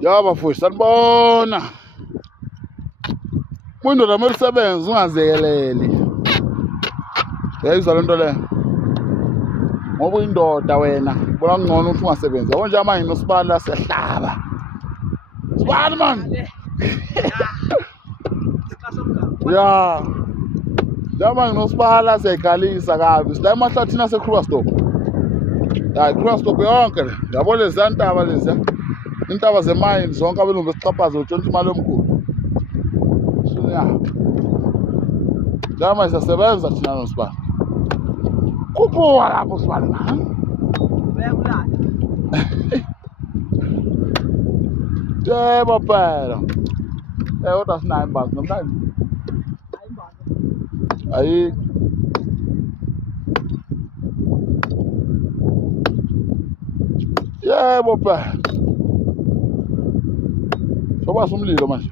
Ya bafowethu sanibona. Indoda melisebenza ungazekeleli. Yayizwa lento le. Ngoba uyindoda wena, bona ngcono ukuthi ungasebenzi. Yabo nje manje noSibala siyahlaba. Sibala man. Ya. Yama noSibala siyayigalisa kabi. Sila emahlathini aseKrugersdorp. Hayi Krugersdorp yonke le. Yabo lezi ntaba lezi. Intaba zemayini zonke abelungu besixhaphaza utshontsha imali omkhulu. Sunya. Yama siyasebenza thina noSibala. Kuphuka lapho Sibala man. Yebo phela. Kodwa sinayo imbazi namhlanje. Hayi. Yebo phela. Soba somlilo manje.